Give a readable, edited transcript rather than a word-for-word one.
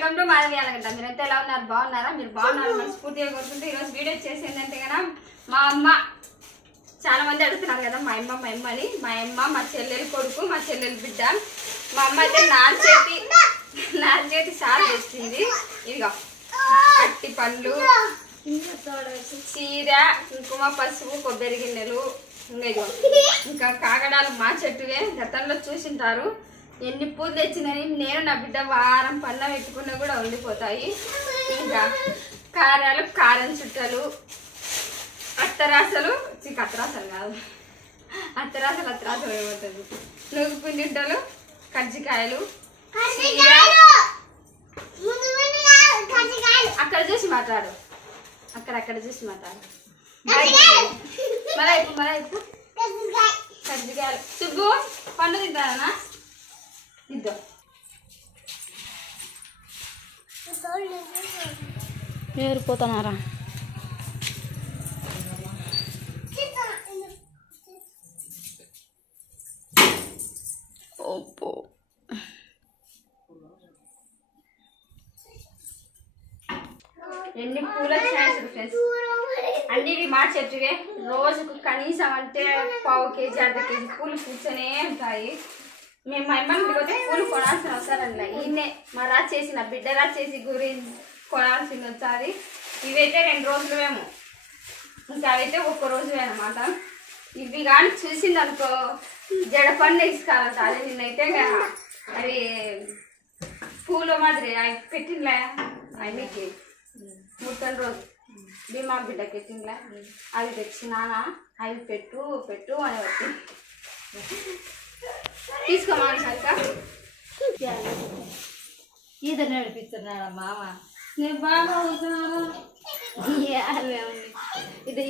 Welcome to Madhavi Allagadda. మీరైతే ఎలా ఉన్నారు? బాగున్నారా? మీరు బాగున్నారు మనస్ఫూర్తిగా కోరుకుంటూ ఈరోజు వీడియో చేసేందంటే కదా మా అమ్మ చాలా మంది అడుగుతున్నారు కదా మా అమ్మ అని. మా అమ్మ మా చెల్లెలు కొడుకు, మా చెల్లెలు బిడ్డ. మా అమ్మ అయితే నా చేతి సార్ తెచ్చింది. ఇదిగో అట్టి పండ్లు, చీర, కుంకుమ, పసుపు, కొబ్బరి గిన్నెలు, ఇంకా కాగడాలు మా చెట్టువే. గతంలో చూసింటారు. ఎన్ని పూలు తెచ్చినని నేను నా బిడ్డ వారం పన్న పెట్టుకున్నా కూడా ఉండిపోతాయి. ఇంకా కారాలు, కారం చుట్టలు, అత్తరాసలు కాదు, అత్తరాసలు ఏమవుతుంది, నూగు పిండిట్టలు, కజ్జికాయలు, అక్కడ చూసి మాట్లాడు, అక్కడ చూసి మాట్లాడు. మరైపు కజ్జికాయలు. సుబ్బు పండు తింటానా? ఇద్దాం. ఏరిపోతున్నారా? ఓపో ఎన్ని పూల ఛాన్స్ ఫ్రెండ్స్. అన్ని మా చెట్టువే. రోజుకు కనీసం అంటే పావు కేజీ, అర్ధ కేజీ పూలు కూర్చొనే ఉంటాయి. మేము మా అమ్మకి పోతే పూలు కొనాల్సిన అవసరం లేదు. ఈయనే మా రాచేసి నా బిడ్డ రాచేసి గురించి కొనాల్సింది వచ్చాది. ఇవైతే 2 రోజులవేమో, ఇంకా అవైతే 1 రోజువే అనమాట. ఇవి కానీ చూసింది అనుకో జడ పన్ను వేసుకోవాలి. అది నిన్నైతే అవి పూల మాదిరి అవి పెట్టిందిలే. అవికి 3 రోజు భీమా బిడ్డకి పెట్టిందిలే. అవి తెచ్చినానా, అవి పెట్టు అని వచ్చి తీసుకోమని సరిక ఈత నడిపిస్తున్నాడా మామ? నేను బాగా అవుతున్నాను. ఇది